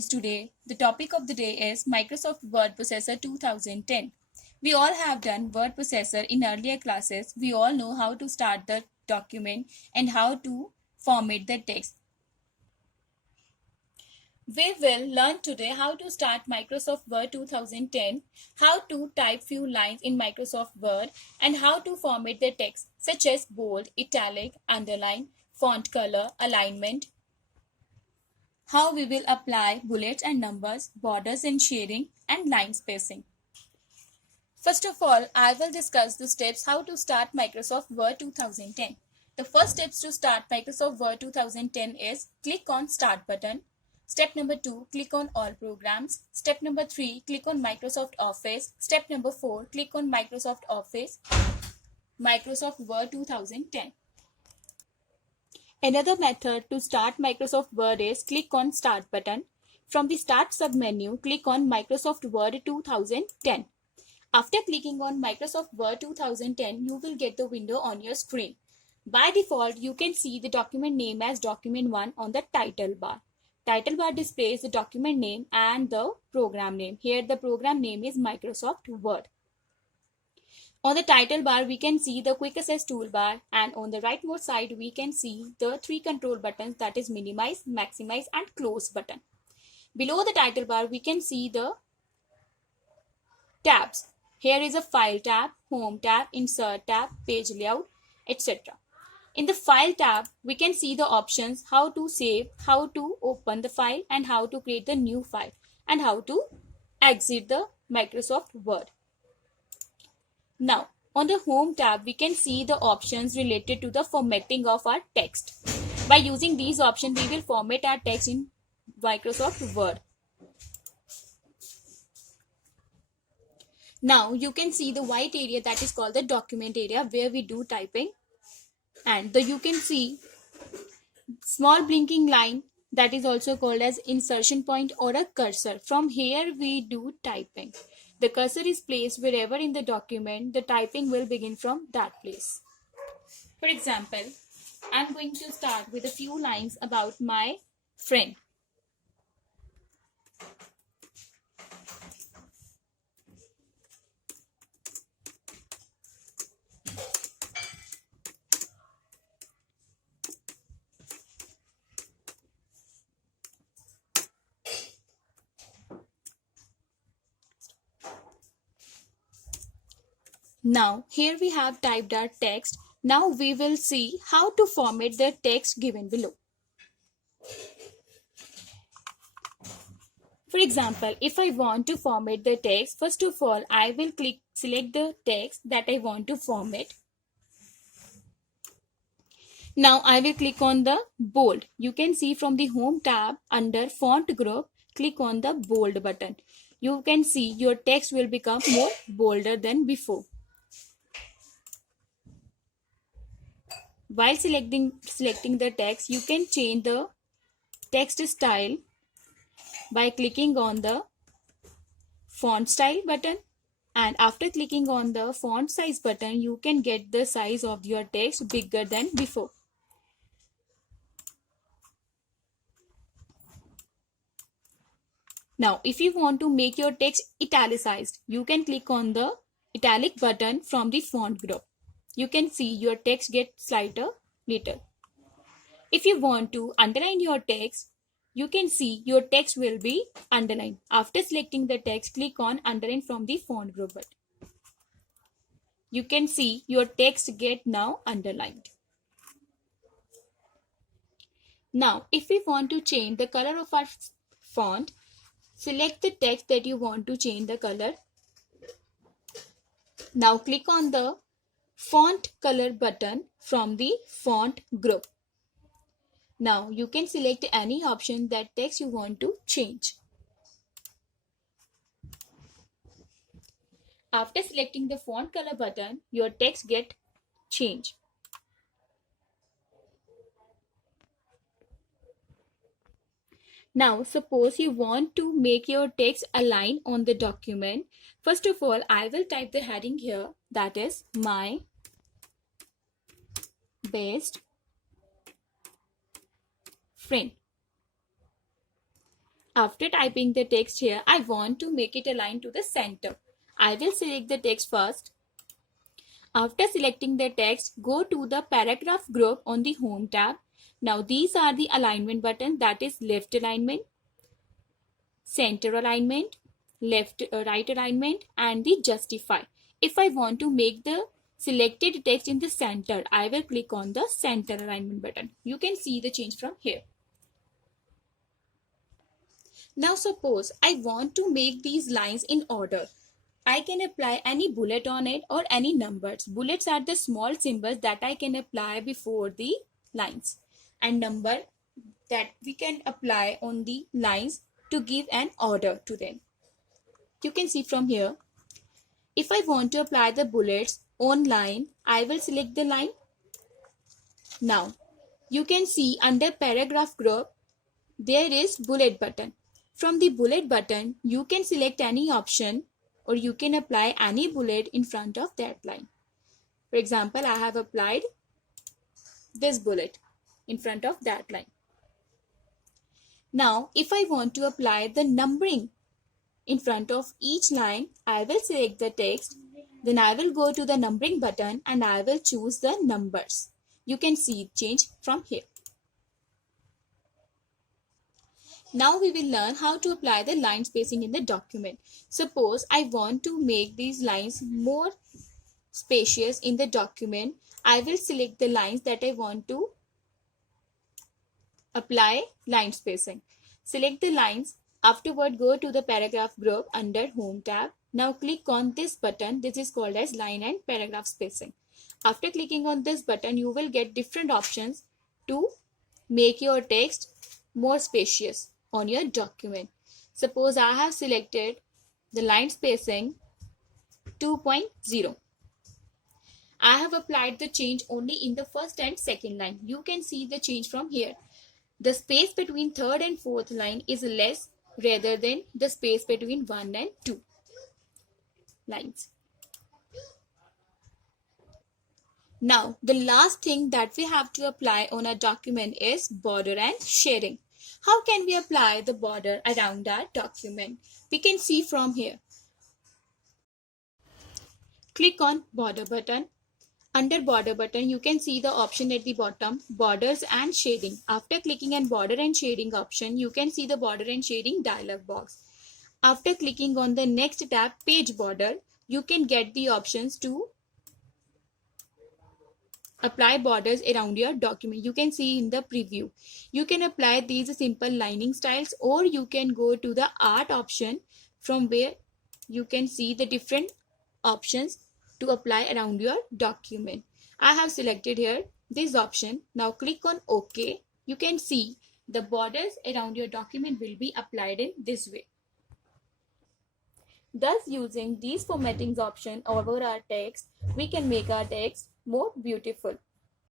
students, today the topic of the day is Microsoft Word Processor 2010. We all have done word processor in earlier classes. We all know how to start the document and how to format the text. We will learn today how to start Microsoft Word 2010, how to type few lines in Microsoft Word, and how to format the text such as bold, italic, underline, font color, alignment, how we will apply bullets and numbers, borders and shading, and line spacing. First of all, I will discuss the steps how to start Microsoft Word 2010. The first steps to start Microsoft Word 2010 is click on Start button. Step number 2, click on All Programs. Step number 3, click on Microsoft Office. Step number 4, click on Microsoft Office, Microsoft Word 2010. Another method to start Microsoft Word is click on Start button. From the Start submenu, click on Microsoft Word 2010. After clicking on Microsoft Word 2010, you will get the window on your screen. By default, you can see the document name as Document 1 on the title bar. Title bar displays the document name and the program name. Here the program name is Microsoft Word. On the title bar, we can see the Quick Access toolbar, and on the rightmost side, we can see the 3 control buttons, that is Minimize, Maximize and Close button. Below the title bar, we can see the tabs. Here is a File tab, Home tab, Insert tab, Page Layout, etc. In the File tab, we can see the options how to save, how to open the file, and how to create the new file, and how to exit the Microsoft Word. Now, on the Home tab, we can see the options related to the formatting of our text. By using these options, we will format our text in Microsoft Word. Now, you can see the white area that is called the document area where we do typing. And you can see small blinking line that is also called as insertion point or a cursor. From here, we do typing. The cursor is placed wherever in the document, the typing will begin from that place. For example, I'm going to start with a few lines about my friend. Now, here we have typed our text. Now we will see how to format the text given below. For example, if I want to format the text, first of all, I will select the text that I want to format. Now I will click on the bold. You can see from the Home tab under Font Group, click on the bold button. You can see your text will become more bolder than before. While selecting the text, you can change the text style by clicking on the font style button, and after clicking on the font size button, you can get the size of your text bigger than before. Now, if you want to make your text italicized, you can click on the italic button from the font group. You can see your text gets slighter little. If you want to underline your text, you can see your text will be underlined. After selecting the text, click on underline from the font group button. You can see your text get now underlined. Now, if we want to change the color of our font, select the text that you want to change the color. Now click on the font color button from the font group. Now you can select any option that text you want to change. After selecting the font color button, your text get changed. Now, suppose you want to make your text align on the document. First of all, I will type the heading here, that is my best friend. After typing the text here, I want to make it align to the center. I will select the text first. After selecting the text, go to the paragraph group on the Home tab. Now these are the alignment buttons, that is left alignment, center alignment, right alignment, and the justify. If I want to make the selected text in the center, I will click on the center alignment button. You can see the change from here. Now suppose I want to make these lines in order. I can apply any bullet on it or any numbers. Bullets are the small symbols that I can apply before the lines, and number that we can apply on the lines to give an order to them. You can see from here. If I want to apply the bullets on line, I will select the line. Now you can see under paragraph group there is bullet button. From the bullet button you can select any option or you can apply any bullet in front of that line. For example, I have applied this bullet in front of that line. Now if I want to apply the numbering in front of each line, I will select the text, then I will go to the numbering button and I will choose the numbers. You can see change from here. Now we will learn how to apply the line spacing in the document. Suppose I want to make these lines more spacious in the document. I will select the lines that I want to apply line spacing. Select the lines. Afterward, go to the paragraph group under Home tab. Now click on this button. This is called as line and paragraph spacing. After clicking on this button, you will get different options to make your text more spacious on your document. Suppose I have selected the line spacing 2.0. I have applied the change only in the first and second line. You can see the change from here. The space between third and fourth line is less rather than the space between 1 and 2 lines. Now, the last thing that we have to apply on a document is border and shading. How can we apply the border around our document? We can see from here. Click on border button. Under border button, you can see the option at the bottom, borders and shading. After clicking on border and shading option, you can see the border and shading dialog box. After clicking on the next tab, page border, you can get the options to apply borders around your document. You can see in the preview. You can apply these simple lining styles, or you can go to the art option from where you can see the different options to apply around your document. I have selected here this option. Now click on OK. You can see the borders around your document will be applied in this way. Thus, using these formatting options over our text, we can make our text more beautiful.